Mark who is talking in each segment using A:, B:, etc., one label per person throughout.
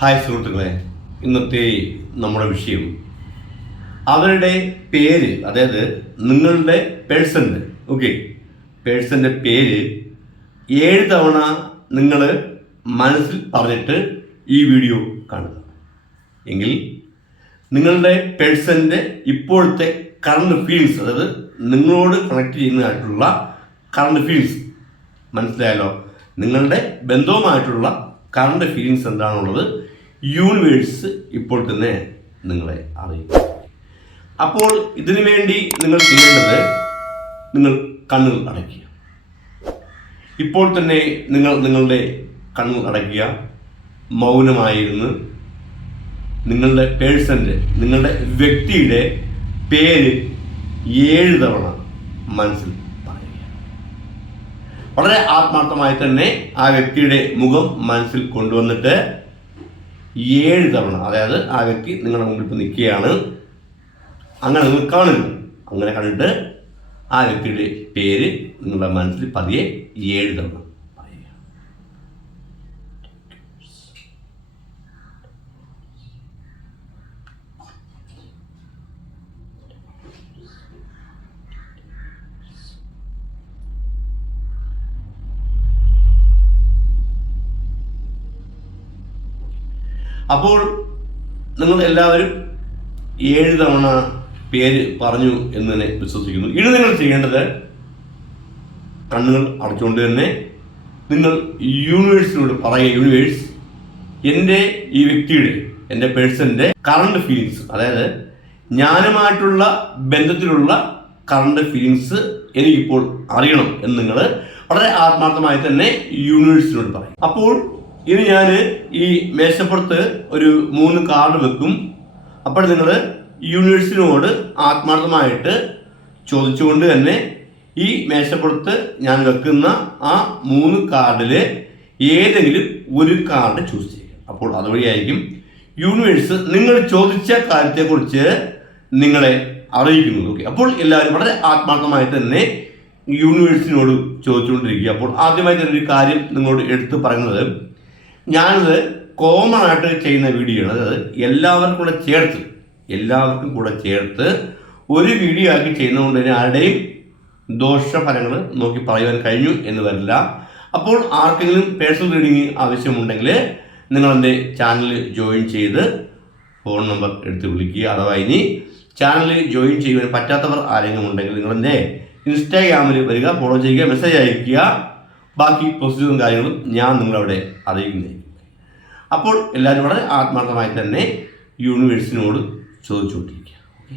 A: Hi സുഹൃത്തുക്കളെ ഇന്നത്തെ നമ്മുടെ വിഷയം. അവരുടെ പേര് അതായത് നിങ്ങളുടെ പേഴ്സന്റെ ഓക്കെ? പേഴ്സന്റെ പേര് ഏഴ് തവണ നിങ്ങൾ മനസ്സിൽ പറഞ്ഞിട്ട് ഈ വീഡിയോ കാണുക. എങ്കിൽ നിങ്ങളുടെ പേഴ്സന്റെ ഇപ്പോഴത്തെ കറണ്ട് ഫീൽസ് അതായത് നിങ്ങളോട് കണക്ട് ചെയ്യുന്നതായിട്ടുള്ള കറണ്ട് ഫീൽസ് മനസ്സിലായല്ലോ? നിങ്ങളുടെ ബന്ധവുമായിട്ടുള്ള കറണ്ട് ഫീലിങ്സ് എന്താണുള്ളത് യൂണിവേഴ്സ് ഇപ്പോൾ തന്നെ നിങ്ങളെ അറിയിക്കും അപ്പോൾ ഇതിനു വേണ്ടി നിങ്ങൾ ചെയ്യേണ്ടത് നിങ്ങൾ കണ്ണുകൾ അടയ്ക്കുക. ഇപ്പോൾ തന്നെ നിങ്ങൾ നിങ്ങളുടെ കണ്ണുകൾ അടയ്ക്കുക. മൗനമായിരുന്ന് നിങ്ങളുടെ പേഴ്സന്റെ നിങ്ങളുടെ വ്യക്തിയുടെ പേര് ഏഴ് തവണ മനസ്സിൽ പറയുക. വളരെ ആത്മാർത്ഥമായി തന്നെ ആ വ്യക്തിയുടെ മുഖം മനസ്സിൽ കൊണ്ടുവന്നിട്ട് ഏഴ് തവണ. അതായത് ആ വ്യക്തി നിങ്ങളുടെ മുമ്പിൽ ഇപ്പോൾ നിൽക്കുകയാണ്. അങ്ങനെ നിങ്ങൾ കാണുന്നു. അങ്ങനെ കണ്ടിട്ട് ആ വ്യക്തിയുടെ പേര് നിങ്ങളുടെ മനസ്സിൽ പതിയെ ഏഴ് തവണ പറയുക അപ്പോൾ നിങ്ങൾ എല്ലാവരും ഏഴ് തവണ പേര് പറഞ്ഞു എന്ന് തന്നെ വിശ്വസിക്കുന്നു. ഇനി നിങ്ങൾ ചെയ്യേണ്ടത് കണ്ണുകൾ അടച്ചുകൊണ്ട് തന്നെ നിങ്ങൾ യൂണിവേഴ്സിനോട് പറയുക. യൂണിവേഴ്സ് എന്റെ ഈ വ്യക്തിയുടെ എന്റെ പേഴ്സന്റെ കറണ്ട് ഫീലിങ്സ് അതായത് ഞാനുമായിട്ടുള്ള ബന്ധത്തിലുള്ള കറണ്ട് ഫീലിങ്സ് എനിക്കിപ്പോൾ അറിയണം എന്ന് നിങ്ങൾ വളരെ ആത്മാർത്ഥമായി തന്നെ യൂണിവേഴ്സിനോട് പറയും. അപ്പോൾ ഇനി ഞാൻ ഈ മേശപ്പുറത്ത് ഒരു മൂന്ന് കാർഡ് വെക്കും. അപ്പോൾ നിങ്ങൾ യൂണിവേഴ്സിനോട് ആത്മാർത്ഥമായിട്ട് ചോദിച്ചുകൊണ്ട് തന്നെ ഈ മേശപ്പുറത്ത് ഞാൻ വെക്കുന്ന ആ മൂന്ന് കാർഡിൽ ഏതെങ്കിലും ഒരു കാർഡ് ചൂസ് ചെയ്യുക. അപ്പോൾ അതുവഴിയായിരിക്കും യൂണിവേഴ്സ് നിങ്ങൾ ചോദിച്ച കാര്യത്തെക്കുറിച്ച് നിങ്ങളെ അറിയിക്കുന്നത്. ഓക്കെ അപ്പോൾ എല്ലാവരും വളരെ ആത്മാർത്ഥമായി തന്നെ യൂണിവേഴ്സിനോട് ചോദിച്ചുകൊണ്ടിരിക്കുക. അപ്പോൾ ആദ്യമായി തന്നെ ഒരു കാര്യം നിങ്ങളോട് എടുത്തു പറയുന്നത് ഞാനിത് കോമൺ ആയിട്ട് ചെയ്യുന്ന വീഡിയോ ആണ്. അതായത് എല്ലാവർക്കും കൂടെ ചേർത്ത് എല്ലാവർക്കും കൂടെ ചേർത്ത് ഒരു വീഡിയോ ആക്കി ചെയ്യുന്നതുകൊണ്ട് തന്നെ ആരുടെയും ദോഷഫലങ്ങൾ നോക്കി പറയുവാൻ കഴിഞ്ഞു എന്ന് വരില്ല. അപ്പോൾ ആർക്കെങ്കിലും പേഴ്സണൽ റീഡിങ് ആവശ്യമുണ്ടെങ്കിൽ നിങ്ങൾ എന്റെ ചാനൽ ജോയിൻ ചെയ്ത് ഫോൺ നമ്പർ എടുത്ത് വിളിക്കുക. അഥവാ ഇനി ചാനൽ ജോയിൻ ചെയ്യുവാൻ പറ്റാത്തവർ ആരെങ്കിലും ഉണ്ടെങ്കിൽ നിങ്ങളെന്റെ ഇൻസ്റ്റാഗ്രാമിൽ വരിക ഫോളോ ചെയ്യുക മെസ്സേജ് അയക്കുക ബാക്കി പ്രൊസീജറും കാര്യങ്ങളും ഞാൻ നിങ്ങളവിടെ അറിയിക്കുന്നതായിരിക്കും അപ്പോൾ എല്ലാവരും വളരെ ആത്മാർത്ഥമായി തന്നെ യൂണിവേഴ്സിനോട് ചോദിച്ചുകൊണ്ടിരിക്കുക ഓക്കെ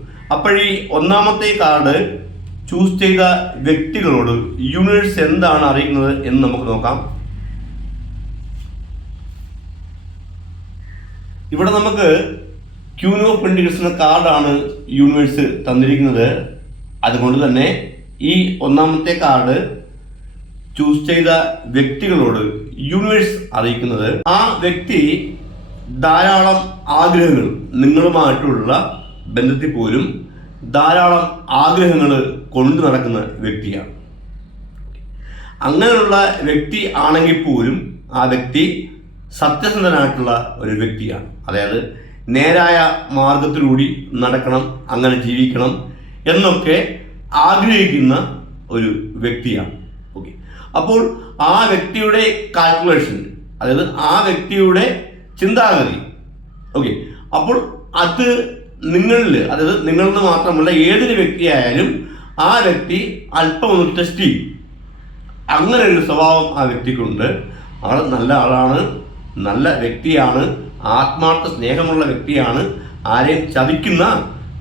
A: അപ്പോഴീ ഒന്നാമത്തെ കാർഡ് ചൂസ് ചെയ്ത വ്യക്തികളോട് യൂണിവേഴ്സ് എന്താണ് അറിയുന്നത് എന്ന് നമുക്ക് നോക്കാം. ഇവിടെ നമുക്ക് ക്യൂനോ ഓഫ് എന്ന കാർഡാണ് യൂണിവേഴ്സ് തന്നിരിക്കുന്നത്. അതുകൊണ്ട് തന്നെ ഈ ഒന്നാമത്തെ കാർഡ് ചൂസ് ചെയ്ത വ്യക്തികളോട് യൂണിവേഴ്സ് അറിയിക്കുന്നത്. ആ വ്യക്തി ധാരാളം ആഗ്രഹങ്ങൾ നിങ്ങളുമായിട്ടുള്ള ബന്ധത്തിൽ പോലും ധാരാളം ആഗ്രഹങ്ങൾ കൊണ്ടു നടക്കുന്ന വ്യക്തിയാണ്. അങ്ങനെയുള്ള വ്യക്തി ആണെങ്കിൽ പോലും ആ വ്യക്തി സത്യസന്ധനായിട്ടുള്ള ഒരു വ്യക്തിയാണ്. അതായത് നേരായ മാർഗത്തിലൂടി നടക്കണം അങ്ങനെ ജീവിക്കണം എന്നൊക്കെ ആഗ്രഹിക്കുന്ന ഒരു വ്യക്തിയാണ്. ഓക്കെ അപ്പോൾ ആ വ്യക്തിയുടെ കാൽക്കുലേഷൻ അതായത് ആ വ്യക്തിയുടെ ചിന്താഗതി ഓക്കെ അപ്പോൾ അത് നിങ്ങളിൽ അതായത് നിങ്ങളിൽ മാത്രമല്ല ഏതൊരു വ്യക്തിയായാലും ആ വ്യക്തി അല്പം ഒന്ന് ടെസ്റ്റ് ചെയ്യും. അങ്ങനെ ഒരു സ്വഭാവം ആ വ്യക്തിക്കുണ്ട്. ആൾ നല്ല ആളാണ് നല്ല വ്യക്തിയാണ് ആത്മാർത്ഥ സ്നേഹമുള്ള വ്യക്തിയാണ് ആരെയും ചതിക്കുന്ന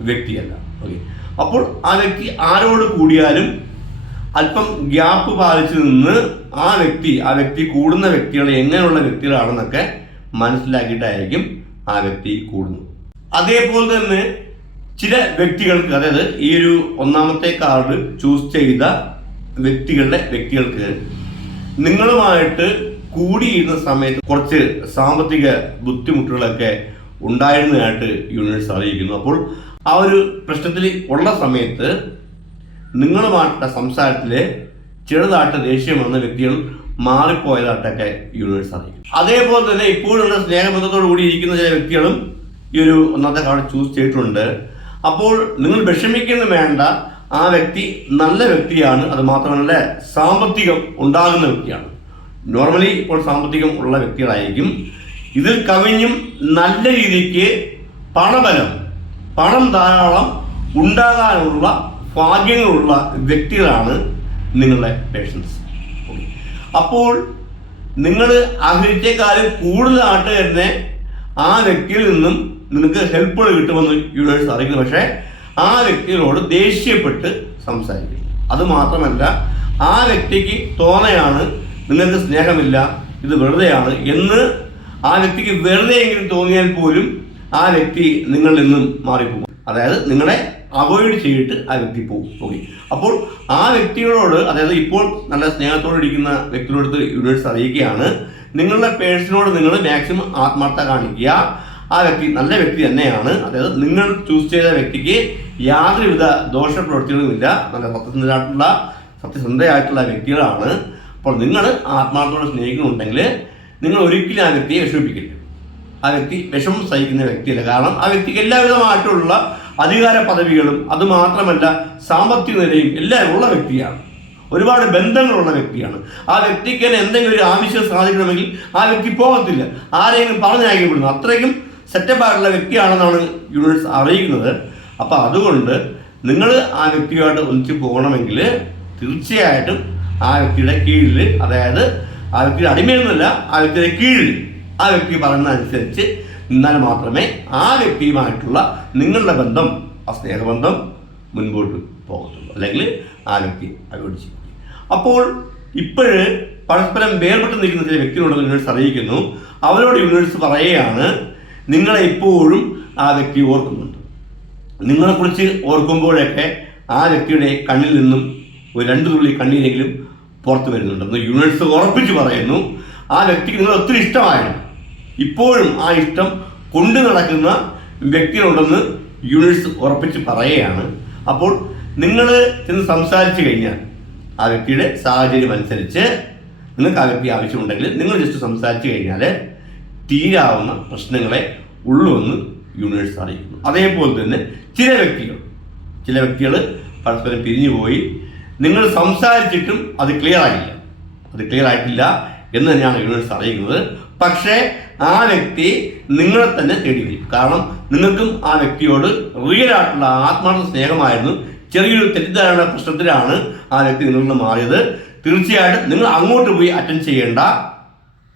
A: വ്യക്തിയല്ല. ഓക്കെ അപ്പോൾ ആ വ്യക്തി ആരോട് കൂടിയാലും അല്പം ഗ്യാപ്പ് പാലിച്ചു നിന്ന് ആ വ്യക്തി ആ വ്യക്തി കൂടുന്ന വ്യക്തികൾ എങ്ങനെയുള്ള വ്യക്തികളാണെന്നൊക്കെ മനസ്സിലാക്കിയിട്ടായിരിക്കും ആ വ്യക്തി കൂടുന്നത്. അതേപോലെ തന്നെ ചില വ്യക്തികൾക്ക് അതായത് ഈ ഒരു ഒന്നാമത്തെ കാർഡ് ചൂസ് ചെയ്ത വ്യക്തികളുടെ വ്യക്തികൾക്ക് നിങ്ങളുമായിട്ട് കൂടിയിരുന്ന സമയത്ത് കുറച്ച് സാമ്പത്തിക ബുദ്ധിമുട്ടുകളൊക്കെ ഉണ്ടായിരുന്നതായിട്ട് യൂണിവേഴ്സ് അറിയിക്കുന്നു. അപ്പോൾ ആ ഒരു പ്രശ്നത്തിൽ ഉള്ള സമയത്ത് നിങ്ങളുമായിട്ടുള്ള സംസാരത്തിൽ ചെറുതായിട്ട് ദേഷ്യം വന്ന വ്യക്തികൾ മാറിപ്പോയതായിട്ടൊക്കെ യൂണിവേഴ്സ് അറിയിക്കും അതേപോലെ തന്നെ ഇപ്പോഴുള്ള സ്നേഹബന്ധത്തോടു കൂടി ഇരിക്കുന്ന ചില വ്യക്തികളും ഈ ഒരു ഒന്നാമത്തെ കാർഡ് ചൂസ് ചെയ്തിട്ടുണ്ട്. അപ്പോൾ നിങ്ങൾ വിഷമിക്കുന്നു വേണ്ട. ആ വ്യക്തി നല്ല വ്യക്തിയാണ്. അത് മാത്രമല്ല സാമ്പത്തികം ഉണ്ടാകുന്ന വ്യക്തിയാണ്. നോർമലി ഇപ്പോൾ സാമ്പത്തികം ഉള്ള വ്യക്തികളായിരിക്കും. ഇതിൽ കവിഞ്ഞും നല്ല രീതിക്ക് പണബലം പണം ധാരാളം ഉണ്ടാകാനുള്ള ഭാഗ്യങ്ങളുള്ള വ്യക്തികളാണ് നിങ്ങളുടെ പേഷ്യൻസ് അപ്പോൾ നിങ്ങൾ ആഗ്രഹിച്ചേക്കാളും കൂടുതലായിട്ട് തന്നെ ആ വ്യക്തിയിൽ നിന്നും നിങ്ങൾക്ക് ഹെൽപ്പുകൾ കിട്ടുമെന്ന് യൂണിവേഴ്സ് അറിയിക്കുന്നു പക്ഷേ ആ വ്യക്തികളോട് ദേഷ്യപ്പെട്ട് സംസാരിക്കും അത് മാത്രമല്ല ആ വ്യക്തിക്ക് തോന്നയാണ് നിങ്ങൾക്ക് സ്നേഹമില്ല ഇത് വെറുതെയാണ് എന്ന് ആ വ്യക്തിക്ക് വെറുതെയെങ്കിലും തോന്നിയാൽ പോലും ആ വ്യക്തി നിങ്ങളിൽ നിന്നും മാറിപ്പോകും. അതായത് നിങ്ങളെ അവോയ്ഡ് ചെയ്തിട്ട് ആ വ്യക്തി പോകും ഓക്കെ അപ്പോൾ ആ വ്യക്തികളോട് അതായത് ഇപ്പോൾ നല്ല സ്നേഹത്തോടെ ഇരിക്കുന്ന വ്യക്തികളോട് യൂണിവേഴ്സ് അറിയിക്കുകയാണ്. നിങ്ങളുടെ പേഴ്സണോട് നിങ്ങൾ മാക്സിമം ആത്മാർത്ഥ കാണിക്കുക. ആ വ്യക്തി നല്ല വ്യക്തി തന്നെയാണ്. അതായത് നിങ്ങൾ ചൂസ് ചെയ്ത വ്യക്തിക്ക് യാതൊരുവിധ ദോഷ പ്രവൃത്തികളുമില്ല നല്ല സത്യസന്ധരായിട്ടുള്ള സത്യസന്ധയായിട്ടുള്ള വ്യക്തികളാണ്. അപ്പോൾ നിങ്ങൾ ആത്മാർത്ഥത്തോടെ സ്നേഹിക്കുന്നുണ്ടെങ്കിൽ നിങ്ങൾ ഒരിക്കലും ആ വ്യക്തിയെ വിഷമിപ്പിക്കില്ല ആ വ്യക്തി വിഷമം സഹിക്കുന്ന വ്യക്തിയല്ല. കാരണം ആ വ്യക്തിക്ക് എല്ലാവിധമായിട്ടുള്ള അധികാര പദവികളും അതുമാത്രമല്ല സാമ്പത്തിക നിലയും എല്ലാം ഉള്ള വ്യക്തിയാണ്. ഒരുപാട് ബന്ധങ്ങളുള്ള വ്യക്തിയാണ്. ആ വ്യക്തിക്ക് എന്തെങ്കിലും ഒരു ആവശ്യം സാധിക്കണമെങ്കിൽ ആ വ്യക്തി പോകത്തില്ല. ആരെങ്കിലും പറഞ്ഞയക്കപ്പെടുന്നു അത്രയ്ക്കും സെറ്റപ്പ് ആയിട്ടുള്ള വ്യക്തിയാണെന്നാണ് യൂണിവേഴ്സ് അറിയിക്കുന്നത്. അപ്പോൾ അതുകൊണ്ട് നിങ്ങൾ ആ വ്യക്തിയുമായിട്ട് ഒന്നിച്ച് പോകണമെങ്കിൽ തീർച്ചയായിട്ടും ആ വ്യക്തിയുടെ കീഴിൽ അതായത് ആ വ്യക്തിയുടെ അടിമയൊന്നുമല്ല ആ വ്യക്തിയുടെ കീഴിൽ ആ വ്യക്തി പറയുന്നതനുസരിച്ച് നിന്നാൽ മാത്രമേ ആ വ്യക്തിയുമായിട്ടുള്ള നിങ്ങളുടെ ബന്ധം ആ സ്നേഹബന്ധം മുൻപോട്ട് പോകത്തുള്ളൂ. അല്ലെങ്കിൽ ആ വ്യക്തി ചെയ്യും അപ്പോൾ ഇപ്പോഴ് പരസ്പരം വേർപെട്ട് നിൽക്കുന്ന ചില വ്യക്തികളോട് യൂണിവേഴ്സ് അറിയിക്കുന്നു. അവരോട് യൂണിവേഴ്സ് പറയുകയാണ് നിങ്ങളെ ഇപ്പോഴും ആ വ്യക്തി ഓർക്കുന്നുണ്ട്. നിങ്ങളെക്കുറിച്ച് ഓർക്കുമ്പോഴൊക്കെ ആ വ്യക്തിയുടെ കണ്ണിൽ നിന്നും ഒരു രണ്ട് തുള്ളി കണ്ണീരെങ്കിലും പുറത്തു വരുന്നുണ്ടെന്ന് യൂണിവേഴ്സ് ഉറപ്പിച്ച് പറയുന്നു ആ വ്യക്തിക്ക് നിങ്ങൾ ഒത്തിരി ഇഷ്ടമായിരുന്നു. ഇപ്പോഴും ആ ഇഷ്ടം കൊണ്ടു നടക്കുന്ന വ്യക്തികളുണ്ടെന്ന് യൂണിവേഴ്സ് ഉറപ്പിച്ച് പറയുകയാണ്. അപ്പോൾ നിങ്ങൾ ചെന്ന് സംസാരിച്ചു കഴിഞ്ഞാൽ ആ വ്യക്തിയുടെ സാഹചര്യം അനുസരിച്ച് നിങ്ങൾക്ക് ആ വ്യക്തി ആവശ്യമുണ്ടെങ്കിൽ നിങ്ങൾ ജസ്റ്റ് സംസാരിച്ചു കഴിഞ്ഞാൽ തീരാവുന്ന പ്രശ്നങ്ങളെ ഉള്ളൂ എന്ന് യൂണിവേഴ്സ് അറിയിക്കുന്നു. അതേപോലെ തന്നെ ചില വ്യക്തികൾ ചില വ്യക്തികൾ പരസ്പരം പിരിഞ്ഞുപോയി നിങ്ങൾ സംസാരിച്ചിട്ടും അത് ക്ലിയർ ആയില്ല. അത് ക്ലിയർ ആയിട്ടില്ല എന്ന് തന്നെയാണ് യൂണിവേഴ്സ് അറിയിക്കുന്നത്. പക്ഷേ ആ വ്യക്തി നിങ്ങളെ തന്നെ തേടി വരും. കാരണം നിങ്ങൾക്കും ആ വ്യക്തിയോട് റിയൽ ആയിട്ടുള്ള ആത്മാർത്ഥ സ്നേഹമായിരുന്നു. ചെറിയൊരു തെറ്റിദ്ധാരണ പ്രശ്നത്തിലാണ് ആ വ്യക്തി നിങ്ങളിൽ മാറിയത്. തീർച്ചയായിട്ടും നിങ്ങൾ അങ്ങോട്ട് പോയി അറ്റൻഡ് ചെയ്യേണ്ട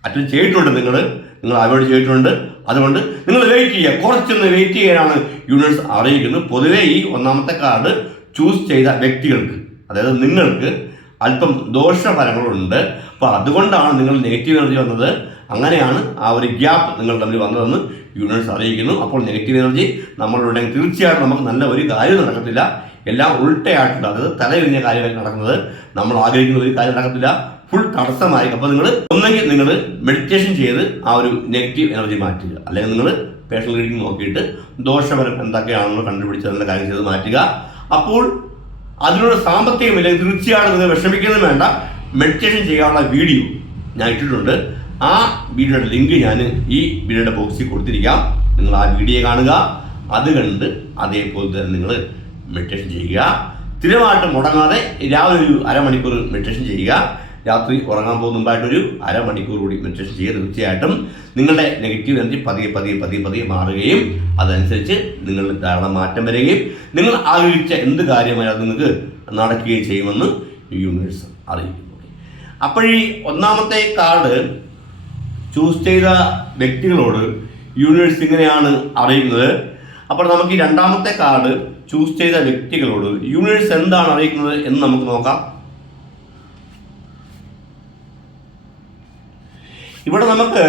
A: അറ്റൻഡ് ചെയ്തിട്ടുണ്ട് നിങ്ങൾ. നിങ്ങൾ അവോയ്ഡ് ചെയ്തിട്ടുണ്ട് അതുകൊണ്ട് നിങ്ങൾ വെയിറ്റ് ചെയ്യുക. കുറച്ചൊന്ന് വെയിറ്റ് ചെയ്യാനാണ് യൂണിവേഴ്സ് അറിയിക്കുന്നത്. പൊതുവേ ഈ ഒന്നാമത്തെ കാർഡ് ചൂസ് ചെയ്ത വ്യക്തികൾക്ക് അതായത് നിങ്ങൾക്ക് അല്പം ദോഷഫലങ്ങളുണ്ട്. അപ്പോൾ അതുകൊണ്ടാണ് നിങ്ങൾ നെഗറ്റീവ് എനർജി വന്നത്. അങ്ങനെയാണ് ആ ഒരു ഗ്യാപ്പ് നിങ്ങൾ തമ്മിൽ വന്നതെന്ന് യൂണിവേഴ്സ് അറിയിക്കുന്നു. അപ്പോൾ നെഗറ്റീവ് എനർജി നമ്മളുണ്ടെങ്കിൽ തീർച്ചയായിട്ടും നമുക്ക് നല്ല ഒരു കാര്യം നടക്കത്തില്ല. എല്ലാം ഉൾട്ടയായിട്ടുണ്ട്. അതായത് തലയിരിഞ്ഞ കാര്യമായിട്ട് നടക്കുന്നത്. നമ്മൾ ആഗ്രഹിക്കുന്ന ഒരു കാര്യം നടക്കത്തില്ല. ഫുൾ തടസ്സമായി. അപ്പോൾ നിങ്ങൾ ഒന്നെങ്കിൽ നിങ്ങൾ മെഡിറ്റേഷൻ ചെയ്ത് ആ ഒരു നെഗറ്റീവ് എനർജി മാറ്റുക. അല്ലെങ്കിൽ നിങ്ങൾ പേഴ്സണൽ റീഡിങ് നോക്കിയിട്ട് ദോഷഫലം എന്തൊക്കെയാണെന്ന് കണ്ടുപിടിച്ച് അതിന്റെ കാര്യം ചെയ്ത് മാറ്റുക. അപ്പോൾ അതിനുള്ള സാമ്പത്തികം ഇല്ലെങ്കിൽ തീർച്ചയായിട്ടും നിങ്ങൾ വിഷമിക്കുന്നതും വേണ്ട. മെഡിറ്റേഷൻ ചെയ്യാനുള്ള വീഡിയോ ഞാൻ ഇട്ടിട്ടുണ്ട്. ആ വീഡിയോയുടെ ലിങ്ക് ഞാൻ ഈ വീഡിയോയുടെ ബോക്സിൽ കൊടുത്തിരിക്കാം. നിങ്ങൾ ആ വീഡിയോ കാണുക. അത് കണ്ട് അതേപോലെ തന്നെ നിങ്ങൾ മെഡിറ്റേഷൻ ചെയ്യുക. സ്ഥിരമായിട്ട് മുടങ്ങാതെ രാവിലെ ഒരു അരമണിക്കൂർ മെഡിറ്റേഷൻ ചെയ്യുക. രാത്രി ഉറങ്ങാൻ പോകുന്ന മുമ്പായിട്ടൊരു അരമണിക്കൂർ കൂടി മെഡിറ്റേഷൻ ചെയ്യുക തീർച്ചയായിട്ടും. നിങ്ങളുടെ നെഗറ്റീവ് എനർജി പതിയെ പതിയെ പതിയെ പതിയെ മാറുകയും അതനുസരിച്ച് നിങ്ങളുടെ ധാരണ മാറ്റം വരികയും നിങ്ങൾ ആഗ്രഹിച്ച എന്ത് കാര്യമായാലും നിങ്ങൾക്ക് നടക്കുകയും ചെയ്യുമെന്ന് യൂണിവേഴ്സ് അറിയിക്കുന്നു. അപ്പോഴീ ഒന്നാമത്തെ കാർഡ് ചൂസ് ചെയ്ത വ്യക്തികളോട് യൂണിവേഴ്സ് ഇങ്ങനെയാണ് അറിയിക്കുന്നത്. അപ്പോൾ നമുക്ക് ഈ രണ്ടാമത്തെ കാർഡ് ചൂസ് ചെയ്ത വ്യക്തികളോട് യൂണിവേഴ്സ് എന്താണ് അറിയിക്കുന്നത് എന്ന് നമുക്ക് നോക്കാം. ഇവിടെ നമുക്ക്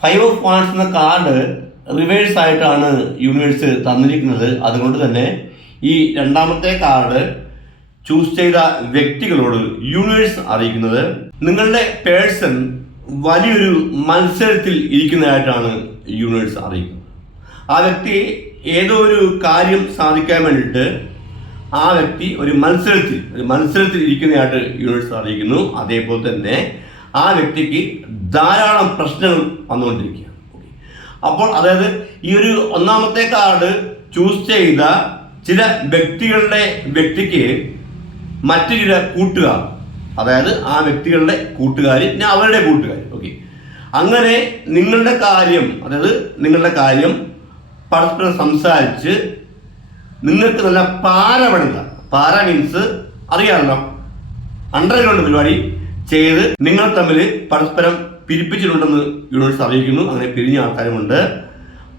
A: ഫൈവ് ഓഫ് വാൺസ് എന്ന കാർഡ് റിവേഴ്സ് ആയിട്ടാണ് യൂണിവേഴ്സ് തന്നിരിക്കുന്നത്. അതുകൊണ്ട് തന്നെ ഈ രണ്ടാമത്തെ കാർഡ് ചൂസ് ചെയ്ത വ്യക്തികളോട് യൂണിവേഴ്സ് അറിയിക്കുന്നത്. നിങ്ങളുടെ പേഴ്സൺ വലിയൊരു മത്സരത്തിൽ ഇരിക്കുന്നതായിട്ടാണ് യൂണിവേഴ്സ് അറിയിക്കുന്നത്. ആ വ്യക്തി ഏതോ ഒരു കാര്യം സാധിക്കാൻ വേണ്ടിയിട്ട് ആ വ്യക്തി ഒരു മത്സരത്തിൽ ഒരു മത്സരത്തിൽ ഇരിക്കുന്നതായിട്ട് യൂണിവേഴ്സ് അറിയിക്കുന്നു. അതേപോലെ തന്നെ ആ വ്യക്തിക്ക് ധാരാളം പ്രശ്നങ്ങൾ വന്നുകൊണ്ടിരിക്കുകയാണ്. അപ്പോൾ അതായത് ഈ ഒരു ഒന്നാമത്തെ കാർഡ് ചൂസ് ചെയ്ത ചില വ്യക്തികളുടെ വ്യക്തിക്ക് മറ്റു ചില കൂട്ടുകാർ അതായത് ആ വ്യക്തികളുടെ കൂട്ടുകാർ പിന്നെ അവരുടെ കൂട്ടുകാർ. ഓക്കെ അങ്ങനെ നിങ്ങളുടെ കാര്യം അതായത് നിങ്ങളുടെ കാര്യം പരസ്പരം സംസാരിച്ച് നിങ്ങൾക്ക് നല്ല പാര പണിത പാര മീൻസ് അറിയാമല്ലോ അണ്ടർഗ്രൗണ്ട് പരിപാടി. ചെയ്ത് നിങ്ങൾ തമ്മിൽ പരസ്പരം പിരിപ്പിച്ചിട്ടുണ്ടെന്ന് യൂണിവേഴ്സ് അറിയിക്കുന്നു. അങ്ങനെ പിരിഞ്ഞ ആൾക്കാരുമുണ്ട്.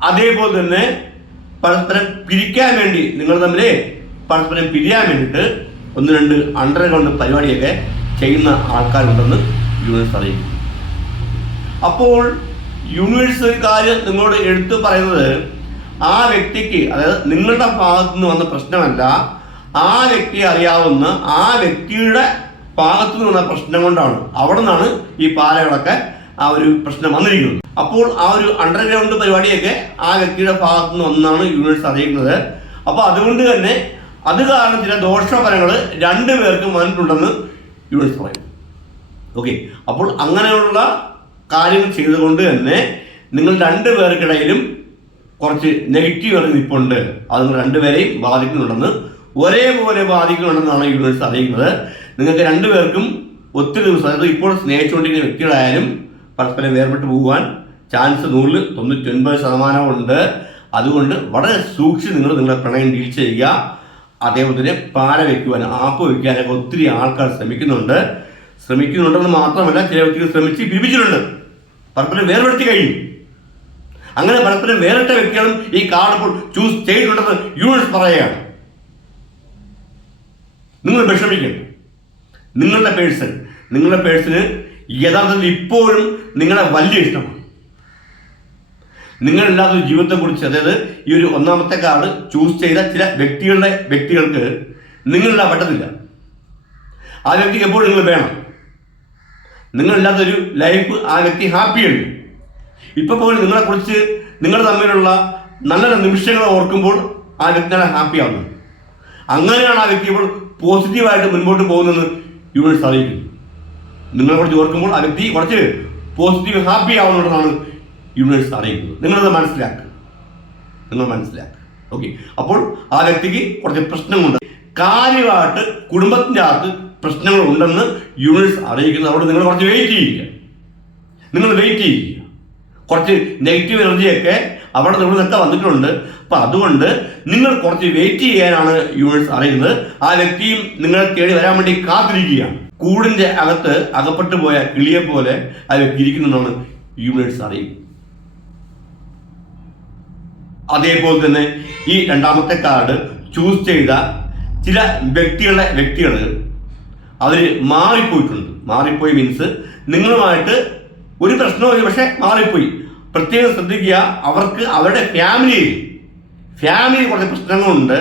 A: അതേപോലെ തന്നെ പരസ്പരം പിരിക്കാൻ വേണ്ടി നിങ്ങൾ തമ്മിൽ പരസ്പരം പിരിയാൻ വേണ്ടിയിട്ട് ഒന്ന് രണ്ട് അണ്ടർഗ്രൗണ്ട് പരിപാടിയൊക്കെ ചെയ്യുന്ന ആൾക്കാരുണ്ടെന്ന് യൂണിവേഴ്സ് അറിയിക്കുന്നു. അപ്പോൾ യൂണിവേഴ്സ് ഒരു കാര്യം നിങ്ങളോട് എടുത്തു പറയുന്നത് ആ വ്യക്തിക്ക് അതായത് നിങ്ങളുടെ ഭാഗത്തു നിന്ന് വന്ന പ്രശ്നമല്ല ആ വ്യക്തി അറിയാവുന്ന ആ വ്യക്തിയുടെ ഭാഗത്തു നിന്ന് പ്രശ്നം കൊണ്ടാണ് അവിടെ നിന്നാണ് ഈ പാലകളൊക്കെ ആ ഒരു പ്രശ്നം വന്നിരിക്കുന്നത്. അപ്പോൾ ആ ഒരു അണ്ടർഗ്രൗണ്ട് പരിപാടിയൊക്കെ ആ വ്യക്തിയുടെ ഭാഗത്തു നിന്ന് ഒന്നാണ് യൂണിവേഴ്സ് അറിയിക്കുന്നത്. അപ്പോൾ അതുകൊണ്ട് തന്നെ അത് കാരണം ചില ദോഷഫലങ്ങൾ രണ്ടു പേർക്കും വന്നിട്ടുണ്ടെന്ന് യൂണിവേഴ്സ് പറയും ഓക്കെ അപ്പോൾ അങ്ങനെയുള്ള കാര്യങ്ങൾ ചെയ്തുകൊണ്ട് തന്നെ നിങ്ങൾ രണ്ടു പേർക്കിടയിലും കുറച്ച് നെഗറ്റീവ് ഇറങ്ങി നിൽപ്പുണ്ട്. അത് നിങ്ങൾ രണ്ടുപേരെയും ബാധിക്കുന്നുണ്ടെന്ന് ഒരേപോലെ ബാധിക്കുന്നുണ്ടെന്നാണ് യൂണിവേഴ്സ് അറിയിക്കുന്നത്. നിങ്ങൾക്ക് രണ്ടുപേർക്കും ഒത്തിരി ദിവസം അതായത് ഇപ്പോൾ സ്നേഹിച്ചുകൊണ്ടിരിക്കുന്ന വ്യക്തികളായാലും പരസ്പരം വേർപെട്ട് പോകുവാൻ ചാൻസ് നൂറിൽ തൊണ്ണൂറ്റൊൻപത് ശതമാനമുണ്ട് അതുകൊണ്ട് വളരെ സൂക്ഷിച്ച് നിങ്ങൾ നിങ്ങളുടെ പ്രണയം ഡീൽ ചെയ്യുക. അതേപോലെ തന്നെ പാല വയ്ക്കുവാൻ ആപ്പ് വയ്ക്കാനൊക്കെ ഒത്തിരി ആൾക്കാർ ശ്രമിക്കുന്നുണ്ട്. ശ്രമിക്കുന്നുണ്ടെന്ന് മാത്രമല്ല ചില വ്യക്തികൾ ശ്രമിച്ച് പിരിപ്പിച്ചിട്ടുണ്ട്. പരസ്പരം വേർപെടുത്തി കഴിയും അങ്ങനെ പരസ്പരം വേറിട്ട വ്യക്തികളും ഈ കാർഡ് ചൂസ് ചെയ്തിട്ടുണ്ടെന്ന് യൂണിവേഴ്സ് പറയുകയാണ്. നിങ്ങൾ വിഷമിക്കണം നിങ്ങളുടെ പേഴ്സൺ നിങ്ങളുടെ പേഴ്സൺ യഥാർത്ഥത്തിൽ ഇപ്പോഴും നിങ്ങളെ വലിയ ഇഷ്ടമാണ്. നിങ്ങളില്ലാത്ത ജീവിതത്തെക്കുറിച്ച് അതായത് ഈ ഒരു ഒന്നാമത്തെ കാർഡ് ചൂസ് ചെയ്ത ചില വ്യക്തികളുടെ വ്യക്തികൾക്ക് നിങ്ങളില്ലാ പറ്റത്തില്ല. ആ വ്യക്തിക്ക് എപ്പോഴും നിങ്ങൾ വേണം. നിങ്ങളില്ലാത്തൊരു ലൈഫ് ആ വ്യക്തി ഹാപ്പിയുണ്ട് ഇപ്പൊ പോലും നിങ്ങളെ കുറിച്ച് നിങ്ങൾ തമ്മിലുള്ള നല്ല നിമിഷങ്ങൾ ഓർക്കുമ്പോൾ ആ വ്യക്തി നല്ല ഹാപ്പി അങ്ങനെയാണ് ആ വ്യക്തി ഇപ്പോൾ പോസിറ്റീവായിട്ട് മുൻപോട്ട് പോകുന്നതെന്ന് യൂണിവേഴ്സ് സാധിക്കും നിങ്ങളെ കുറിച്ച് ഓർക്കുമ്പോൾ വ്യക്തി കുറച്ച് പോസിറ്റീവ് ഹാപ്പി ആവുന്നുണ്ടെന്നാണ് യൂണിവേഴ്സ് അറിയിക്കുന്നത്. നിങ്ങളത് മനസ്സിലാക്കുക നിങ്ങൾ മനസ്സിലാക്കുക ഓക്കെ അപ്പോൾ ആ വ്യക്തിക്ക് കുറച്ച് പ്രശ്നങ്ങളുണ്ട്. കാര്യമായിട്ട് കുടുംബത്തിന്റെ അകത്ത് പ്രശ്നങ്ങൾ ഉണ്ടെന്ന് യൂണിവേഴ്സ് അറിയിക്കുന്നത്. അവിടെ നിങ്ങൾ കുറച്ച് വെയിറ്റ് ചെയ്യുക. നിങ്ങൾ വെയിറ്റ് ചെയ്യുക. കുറച്ച് നെഗറ്റീവ് എനർജിയൊക്കെ അവിടെ നിങ്ങൾ നിന്നൊക്കെ വന്നിട്ടുണ്ട്. അപ്പം അതുകൊണ്ട് നിങ്ങൾ കുറച്ച് വെയിറ്റ് ചെയ്യാനാണ് യൂണിവേഴ്സ് അറിയുന്നത്. ആ വ്യക്തിയും നിങ്ങളെ തേടി വരാൻ വേണ്ടി കാത്തിരിക്കുകയാണ്. കൂടിന്റെ അകത്ത് അകപ്പെട്ടു പോയ കിളിയെ പോലെ ആ വ്യക്തി ഇരിക്കുന്നതാണ് യൂണിവേഴ്സ് അറിയും അതേപോലെ തന്നെ ഈ രണ്ടാമത്തെ കാർഡ് ചൂസ് ചെയ്ത ചില വ്യക്തികളെ വ്യക്തികൾ അവർ മാറിപ്പോയിട്ടുണ്ട്. മാറിപ്പോയി മീൻസ് നിങ്ങളുമായിട്ട് ഒരു പ്രശ്നവും പക്ഷെ മാറിപ്പോയി. പ്രത്യേകം ശ്രദ്ധിക്കുക അവർക്ക് അവരുടെ ഫാമിലിയിൽ ഫാമിലിയിൽ കുറച്ച് പ്രശ്നങ്ങളുണ്ട്.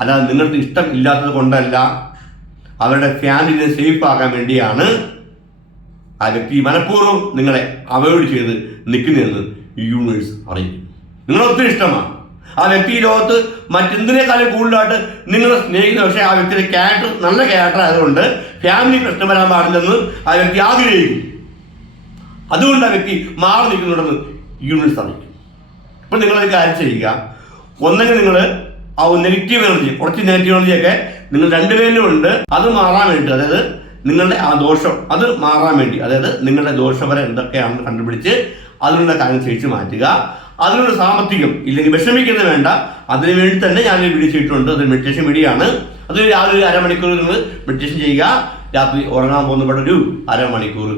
A: അല്ലാതെ നിങ്ങൾക്ക് ഇഷ്ടം ഇല്ലാത്തത് കൊണ്ടല്ല. അവരുടെ ഫാമിലിനെ സേഫ് ആക്കാൻ വേണ്ടിയാണ് ആ വ്യക്തി മനഃപൂർവം നിങ്ങളെ അവോയ്ഡ് ചെയ്ത് നിൽക്കുന്നതെന്ന് യൂണിവേഴ്സ് അറിയും നിങ്ങളെ ഒത്തിരി ഇഷ്ടമാണ്. ആ വ്യക്തി ലോകത്ത് മറ്റെന്തിനേക്കാളും കൂടുതലായിട്ട് നിങ്ങളെ സ്നേഹിക്കുന്ന പക്ഷേ ആ വ്യക്തിയുടെ ക്യാരക്ടർ നല്ല ക്യാരക്ടർ ആയതുകൊണ്ട് ഫാമിലി പ്രശ്നം വരാൻ പാടില്ലെന്ന് ആ വ്യക്തി ആഗ്രഹിക്കും അതുകൊണ്ട് ആ വ്യക്തി മാറി നിൽക്കുന്നുണ്ടെന്ന് യൂണിറ്റ് അറിയിക്കും. ഇപ്പം നിങ്ങളൊരു കാര്യം ചെയ്യുക. ഒന്നെങ്കിൽ നിങ്ങൾ ആ നെഗറ്റീവ് എനർജി കുറച്ച് നെഗറ്റീവ് എനർജിയൊക്കെ നിങ്ങൾ രണ്ടുപേരിലും ഉണ്ട്. അത് മാറാൻ വേണ്ടി അതായത് നിങ്ങളുടെ ആ ദോഷം അത് മാറാൻ വേണ്ടി അതായത് നിങ്ങളുടെ ദോഷപരം എന്തൊക്കെയാണെന്ന് കണ്ടുപിടിച്ച് അതിനുള്ള കാര്യം ചെയ്യിച്ച് മാറ്റുക. അതിനുള്ള സാമ്പത്തികം ഇല്ലെങ്കിൽ വിഷമിക്കുന്നത് വേണ്ട. അതിനു വേണ്ടി തന്നെ ഞാൻ വീഡിയോ ചെയ്തിട്ടുണ്ട്. അത് മെഡിറ്റേഷൻ വീഡിയോയാണ് അത് രാവിലെ അരമണിക്കൂർ നിങ്ങൾ മെഡിറ്റേഷൻ ചെയ്യുക. രാത്രി ഉറങ്ങാൻ പോകുന്നപ്പോൾ ഒരു അരമണിക്കൂർ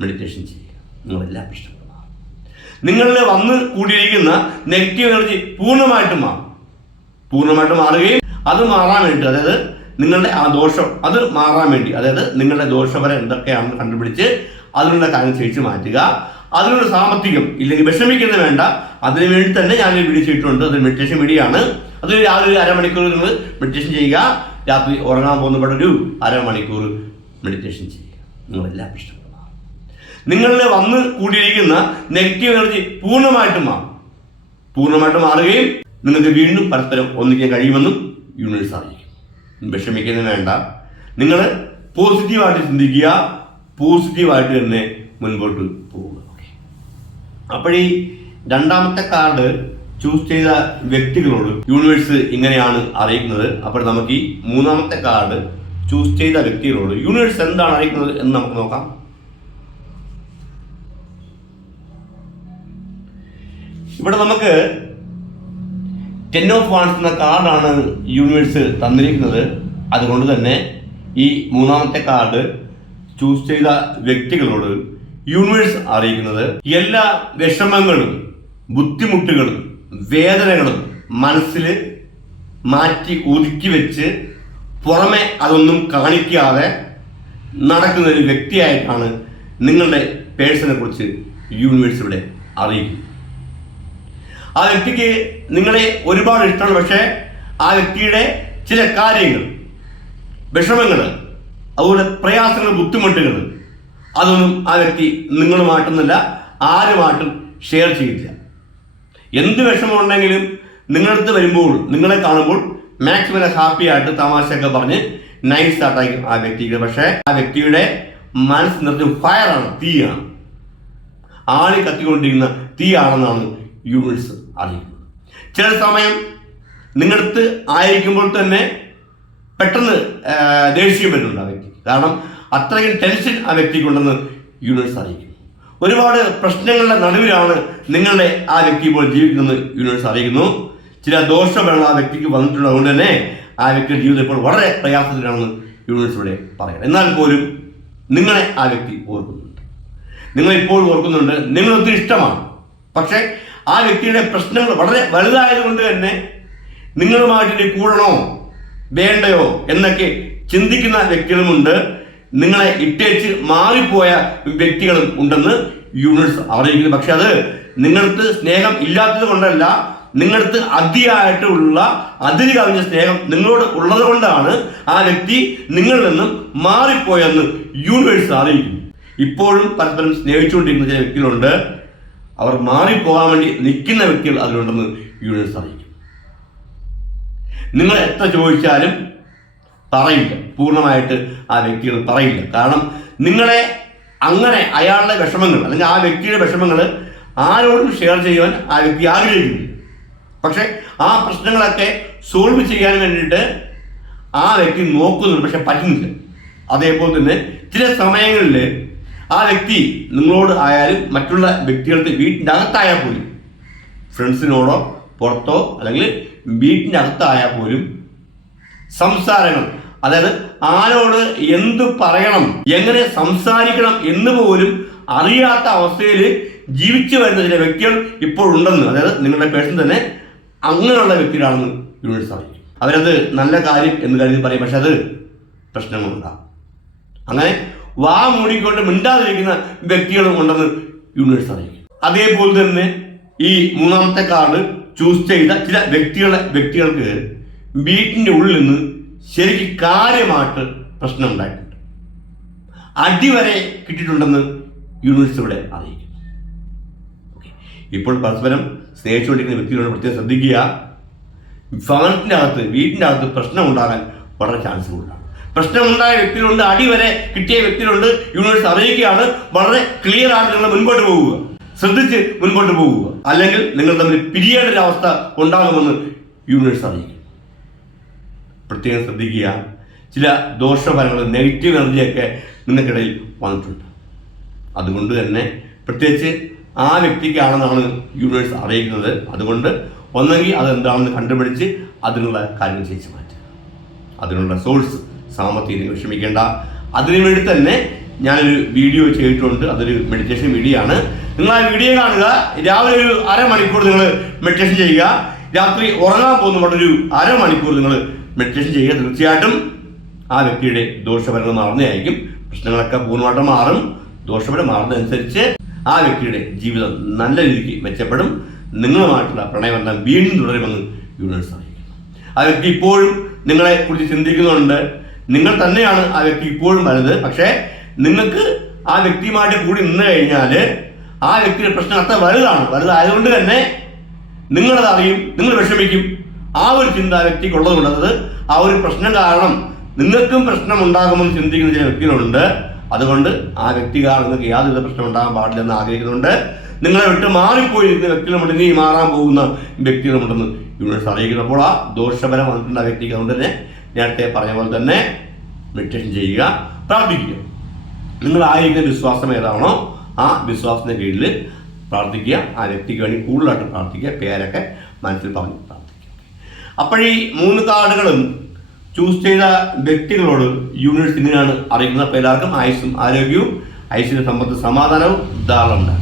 A: മെഡിറ്റേഷൻ ചെയ്യുക. നിങ്ങളെല്ലാം ഇഷ്ടപ്പെടും നിങ്ങളിൽ വന്ന് കൂടിയിരിക്കുന്ന നെഗറ്റീവ് എനർജി പൂർണമായിട്ടും മാറും. പൂർണമായിട്ട് മാറുകയും അത് മാറാൻ വേണ്ടി അതായത് നിങ്ങളുടെ ആ ദോഷം അത് മാറാൻ വേണ്ടി അതായത് നിങ്ങളുടെ ദോഷപരം എന്തൊക്കെയാണെന്ന് കണ്ടുപിടിച്ച് അതിനുള്ള കാര്യം ചെയ്യിച്ച് മാറ്റുക. അതിനുള്ള സാമ്പത്തികം ഇല്ലെങ്കിൽ വിഷമിക്കുന്നത് വേണ്ട. അതിനു വേണ്ടി തന്നെ ഞാൻ വീഡിയോ ചെയ്തിട്ടുണ്ട്. അത് മെഡിറ്റേഷൻ വീഡിയോ ആണ്. അത് രാവിലെ അരമണിക്കൂർ നിങ്ങൾ മെഡിറ്റേഷൻ ചെയ്യുക. രാത്രി ഉറങ്ങാൻ പോകുന്നപ്പോൾ ഒരു അരമണിക്കൂർ മെഡിറ്റേഷൻ ചെയ്യുക. നിങ്ങളെല്ലാം ഇഷ്ടപ്പെടുക നിങ്ങളിൽ വന്ന് കൂടിയിരിക്കുന്ന നെഗറ്റീവ് എനർജി പൂർണമായിട്ടും മാറും. പൂർണമായിട്ട് മാറുകയും നിങ്ങൾക്ക് വീണ്ടും പരസ്പരം ഒന്നിക്കാൻ കഴിയുമെന്നും യൂണിവേഴ്സ് അറിയിക്കും. വിഷമിക്കുന്നതിന് വേണ്ട. നിങ്ങൾ പോസിറ്റീവായിട്ട് ചിന്തിക്കുക. പോസിറ്റീവായിട്ട് തന്നെ മുൻപോട്ട് പോവുക അപ്പോഴീ രണ്ടാമത്തെ കാർഡ് ചൂസ് ചെയ്ത വ്യക്തികളോട് യൂണിവേഴ്സ് ഇങ്ങനെയാണ് അറിയിക്കുന്നത്. അപ്പോൾ നമുക്ക് ഈ മൂന്നാമത്തെ കാർഡ് ചൂസ് ചെയ്ത വ്യക്തികളോട് യൂണിവേഴ്സ് എന്താണ് അറിയിക്കുന്നത് എന്ന് നമുക്ക് നോക്കാം. ഇവിടെ നമുക്ക് ടെൻ ഓഫ് വാൺസ് എന്ന കാർഡാണ് യൂണിവേഴ്സ് തന്നിരിക്കുന്നത്. അതുകൊണ്ട് തന്നെ ഈ മൂന്നാമത്തെ കാർഡ് ചൂസ് ചെയ്ത വ്യക്തികളോട് യൂണിവേഴ്സ് അറിയിക്കുന്നത്. എല്ലാ വിഷമങ്ങളും ബുദ്ധിമുട്ടുകളും വേദനകളും മനസ്സിൽ മാറ്റി ഒതുക്കി വെച്ച് പുറമെ അതൊന്നും കാണിക്കാതെ നടക്കുന്ന ഒരു വ്യക്തിയായിട്ടാണ് നിങ്ങളുടെ പേഴ്സണെ കുറിച്ച് യൂണിവേഴ്സ് ഇവിടെ അറിയിക്കുന്നത്. ആ വ്യക്തിക്ക് നിങ്ങളെ ഒരുപാട് ഇഷ്ടമാണ് പക്ഷേ ആ വ്യക്തിയുടെ ചില കാര്യങ്ങൾ വിഷമങ്ങൾ അതുപോലെ പ്രയാസങ്ങൾ ബുദ്ധിമുട്ടുകൾ അതൊന്നും ആ വ്യക്തി നിങ്ങളുമായിട്ടൊന്നുമല്ല ആരുമായിട്ടും ഷെയർ ചെയ്യില്ല എന്ത് വിഷമമുണ്ടെങ്കിലും നിങ്ങളടുത്ത് വരുമ്പോൾ നിങ്ങളെ കാണുമ്പോൾ മാക്സിമം ഹാപ്പി ആയിട്ട് തമാശയൊക്കെ പറഞ്ഞ് നൈസ് സ്റ്റാർട്ടായിരിക്കും ആ വ്യക്തിക്ക് പക്ഷേ ആ വ്യക്തിയുടെ മനസ്സ് നിറഞ്ഞ ഫയറാണ് തീയാണ്. ആളി കത്തിക്കൊണ്ടിരിക്കുന്ന തീയാണെന്നാണ് യൂണിവേഴ്സ് അറിയിക്കുന്നത് ചില സമയം നിങ്ങളടുത്ത് ആയിരിക്കുമ്പോൾ തന്നെ പെട്ടെന്ന് ദേഷ്യം വരുന്നുണ്ട് ആ വ്യക്തി കാരണം അത്രയും ടെൻഷൻ ആ വ്യക്തിക്കുണ്ടെന്ന് യൂണിവേഴ്സ് അറിയിക്കുന്നു ഒരുപാട് പ്രശ്നങ്ങളുടെ നടുവിലാണ് നിങ്ങളുടെ ആ വ്യക്തി ഇപ്പോൾ ജീവിക്കുന്നത് യൂണിവേഴ്സ് അറിയിക്കുന്നു. ചില ദോഷങ്ങൾ ആ വ്യക്തിക്ക് വന്നിട്ടുള്ളത് കൊണ്ട് തന്നെ ആ വ്യക്തിയുടെ ജീവിതം ഇപ്പോൾ വളരെ പ്രയാസത്തിലാണെന്ന് യൂണിവേഴ്സ് ഇവിടെ പറയാം എന്നാൽ പോലും നിങ്ങളെ ആ വ്യക്തി ഓർക്കുന്നുണ്ട്. നിങ്ങൾ ഇപ്പോൾ ഓർക്കുന്നുണ്ട് നിങ്ങൾ ഒത്തിരി ഇഷ്ടമാണ്. പക്ഷേ ആ വ്യക്തിയുടെ പ്രശ്നങ്ങൾ വളരെ വലുതായതുകൊണ്ട് തന്നെ നിങ്ങളുമായിട്ട് കൂടണോ വേണ്ടയോ എന്നൊക്കെ ചിന്തിക്കുന്ന വ്യക്തികളുമുണ്ട്. നിങ്ങളെ ഇട്ടേച്ച് മാറിപ്പോയ വ്യക്തികളും ഉണ്ടെന്ന് യൂണിവേഴ്സ് അറിയിക്കുന്നു. പക്ഷെ അത് നിങ്ങൾക്ക് സ്നേഹം ഇല്ലാത്തത് കൊണ്ടല്ല നിങ്ങൾക്ക് അതിയായിട്ടുള്ള അതിര് കവിഞ്ഞ സ്നേഹം നിങ്ങളോട് ഉള്ളത് കൊണ്ടാണ് ആ വ്യക്തി നിങ്ങളിൽ നിന്നും മാറിപ്പോയെന്ന് യൂണിവേഴ്സ് അറിയിക്കുന്നു. ഇപ്പോഴും പരസ്പരം സ്നേഹിച്ചുകൊണ്ടിരിക്കുന്ന ചില വ്യക്തികളുണ്ട്. അവർ മാറിപ്പോകാൻ വേണ്ടി നിൽക്കുന്ന വ്യക്തികൾ അതിലുണ്ടെന്ന് യൂണിവേഴ്സ് അറിയിക്കും. നിങ്ങൾ എത്ര ചോദിച്ചാലും പറയില്ല. പൂർണമായിട്ട് ആ വ്യക്തികൾ പറയില്ല. കാരണം നിങ്ങളെ അങ്ങനെ അയാളുടെ വിഷമങ്ങൾ അല്ലെങ്കിൽ ആ വ്യക്തിയുടെ വിഷമങ്ങൾ ആരോടും ഷെയർ ചെയ്യുവാൻ ആ വ്യക്തി ആഗ്രഹിക്കുന്നില്ല. പക്ഷെ ആ പ്രശ്നങ്ങളൊക്കെ സോൾവ് ചെയ്യാൻ വേണ്ടിയിട്ട് ആ വ്യക്തി നോക്കുന്നുണ്ട് പക്ഷെ പറ്റുന്നില്ല. അതേപോലെ തന്നെ ചില സമയങ്ങളിൽ ആ വ്യക്തി നിങ്ങളോട് ആയാലും മറ്റുള്ള വ്യക്തികൾക്ക് വീട്ടിന്റെ അകത്തായാൽ പോലും ഫ്രണ്ട്സിനോടോ പുറത്തോ അല്ലെങ്കിൽ വീട്ടിന്റെ അകത്തായാൽ പോലും സംസാരങ്ങൾ അതായത് ആരോട് എന്ത് പറയണം എങ്ങനെ സംസാരിക്കണം എന്ന് പോലും അറിയാത്ത അവസ്ഥയിൽ ജീവിച്ചു വരുന്ന ചില വ്യക്തികൾ ഇപ്പോഴുണ്ടെന്ന് അതായത് നിങ്ങളുടെ പേഴ്സൺ തന്നെ അങ്ങനെയുള്ള വ്യക്തികളാണെന്ന് യൂണിവേഴ്സ് പറയും അവരത് നല്ല കാര്യം എന്ന് കരുതി പറയും പക്ഷെ അത് പ്രശ്നങ്ങളുണ്ടാകും. അങ്ങനെ വാ മൂടിക്കൊണ്ട് മിണ്ടാതിരിക്കുന്ന വ്യക്തികളും ഉണ്ടെന്ന് യൂണിവേഴ്സ് അറിയിക്കും അതേപോലെ തന്നെ ഈ മൂന്നാമത്തെ കാർഡ് ചൂസ് ചെയ്ത ചില വ്യക്തികളെ വ്യക്തികൾക്ക് വീട്ടിന്റെ ഉള്ളിൽ നിന്ന് ശരിക്കും കാര്യമായിട്ട് പ്രശ്നം ഉണ്ടായിട്ടുണ്ട് അടിവരെ കിട്ടിയിട്ടുണ്ടെന്ന് യൂണിവേഴ്സ് ഇവിടെ അറിയിക്കുന്നു. ഇപ്പോൾ പരസ്പരം സ്നേഹിച്ചുകൊണ്ടിരിക്കുന്ന വ്യക്തികളോട് പ്രത്യേകം ശ്രദ്ധിക്കുക. ഭവനത്തിന്റെ അകത്ത് വീട്ടിന്റെ അകത്ത് പ്രശ്നം ഉണ്ടാകാൻ വളരെ ചാൻസ് കൂടുതലാണ്. പ്രശ്നമുണ്ടായ വ്യക്തികളുണ്ട് അടിവരെ കിട്ടിയ വ്യക്തികളുണ്ട് യൂണിവേഴ്സ് അറിയിക്കുകയാണ് വളരെ ക്ലിയർ ആയിട്ട് നിങ്ങൾ മുൻപോട്ട് പോവുക. ശ്രദ്ധിച്ച് മുൻപോട്ട് പോവുക. അല്ലെങ്കിൽ നിങ്ങൾ തമ്മിൽ പിരിയേണ്ട ഒരു അവസ്ഥ ഉണ്ടാകുമെന്ന് യൂണിവേഴ്സ് അറിയിക്കും. പ്രത്യേകം ശ്രദ്ധിക്കുക. ചില ദോഷഫലങ്ങൾ നെഗറ്റീവ് എനർജിയൊക്കെ നിങ്ങൾക്കിടയിൽ വന്നിട്ടുണ്ട്. അതുകൊണ്ട് തന്നെ പ്രത്യേകിച്ച് ആ വ്യക്തിക്കാണെന്നാണ് യൂണിവേഴ്സ് അറിയിക്കുന്നത്. അതുകൊണ്ട് ഒന്നെങ്കിൽ അതെന്താണെന്ന് കണ്ടുപിടിച്ച് അതിനുള്ള കാര്യങ്ങൾ ചെയ്യിച്ച് മാറ്റുക. അതിനുള്ള സോഴ്സ് സാമ്പത്തികം വിഷമിക്കേണ്ട അതിനുവേണ്ടി തന്നെ ഞാനൊരു വീഡിയോ ചെയ്തിട്ടുണ്ട്. അതൊരു മെഡിറ്റേഷൻ വീഡിയോ ആണ്. നിങ്ങൾ ആ വീഡിയോ കാണുക. രാവിലെ ഒരു അരമണിക്കൂർ നിങ്ങൾ മെഡിറ്റേഷൻ ചെയ്യുക. രാത്രി ഉറങ്ങാൻ പോകുന്ന ഒരു അരമണിക്കൂർ നിങ്ങൾ മെഡിറ്റേഷൻ ചെയ്യുക. തീർച്ചയായിട്ടും ആ വ്യക്തിയുടെ ദോഷഫലങ്ങൾ മാറുന്നതായിരിക്കും പ്രശ്നങ്ങളൊക്കെ പൂർണമായിട്ട് മാറും. ദോഷഫലം മാറുന്നതനുസരിച്ച് ആ വ്യക്തിയുടെ ജീവിതം നല്ല രീതിക്ക് മെച്ചപ്പെടും. നിങ്ങളുമായിട്ടുള്ള പ്രണയബന്ധം വീണ്ടും തുടരുമെന്ന് യൂണിവേഴ്സ് അറിയിക്കുന്നു. ആ വ്യക്തി ഇപ്പോഴും നിങ്ങളെ കുറിച്ച് ചിന്തിക്കുന്നുണ്ട്. നിങ്ങൾ തന്നെയാണ് ആ വ്യക്തി ഇപ്പോഴും വലുത്. പക്ഷേ നിങ്ങൾക്ക് ആ വ്യക്തിയുമായിട്ട് കൂടി നിന്ന് കഴിഞ്ഞാൽ ആ വ്യക്തിയുടെ പ്രശ്നം അത്ര വലുതാണ്. വലുതായതുകൊണ്ട് തന്നെ നിങ്ങളത് അറിയും നിങ്ങൾ വിഷമിക്കും. ആ ഒരു ചിന്ത വ്യക്തിക്ക് ഉള്ളതുകൊണ്ടത് ആ ഒരു പ്രശ്നം കാരണം നിങ്ങൾക്കും പ്രശ്നം ഉണ്ടാകുമെന്ന് ചിന്തിക്കുന്ന ചില വ്യക്തികളുണ്ട്. അതുകൊണ്ട് ആ വ്യക്തി കാരണം നിങ്ങൾക്ക് യാതൊരു പ്രശ്നം ഉണ്ടാകാൻ പാടില്ലെന്ന് ആഗ്രഹിക്കുന്നുണ്ട്. നിങ്ങളെ വിട്ട് മാറിപ്പോയിരുന്ന വ്യക്തികളുമുണ്ട് ഇനി മാറാൻ പോകുന്ന വ്യക്തികളുമുണ്ടെന്ന് യൂണിവേഴ്സ് അറിയിക്കുന്നു അപ്പോൾ ആ ദോഷഫലം വന്നിട്ടുണ്ട് ആ വ്യക്തിക്ക്. അതുകൊണ്ട് തന്നെ നേരത്തെ പറഞ്ഞ പോലെ തന്നെ മെഡിറ്റേഷൻ ചെയ്യുക പ്രാർത്ഥിക്കുക. നിങ്ങൾ ആയിരിക്കുന്ന വിശ്വാസം ഏതാണോ ആ വിശ്വാസത്തിന്റെ കീഴിൽ പ്രാർത്ഥിക്കുക. ആ വ്യക്തിക്ക് വേണ്ടി കൂടുതലായിട്ട് പ്രാർത്ഥിക്കുക. പേരൊക്കെ മനസ്സിൽ പറഞ്ഞ് പ്രാർത്ഥിക്കുക. അപ്പോഴീ മൂന്ന് താടുകളും ചൂസ് ചെയ്ത വ്യക്തികളോട് യൂണിവേഴ്സ് ഇങ്ങനെയാണ് അറിയിക്കുന്നത് അപ്പോൾ എല്ലാവർക്കും ആയുസ്സും ആരോഗ്യവും ഐശ്വര്യ സമ്പത്ത് സമാധാനവും ഉണ്ടാകും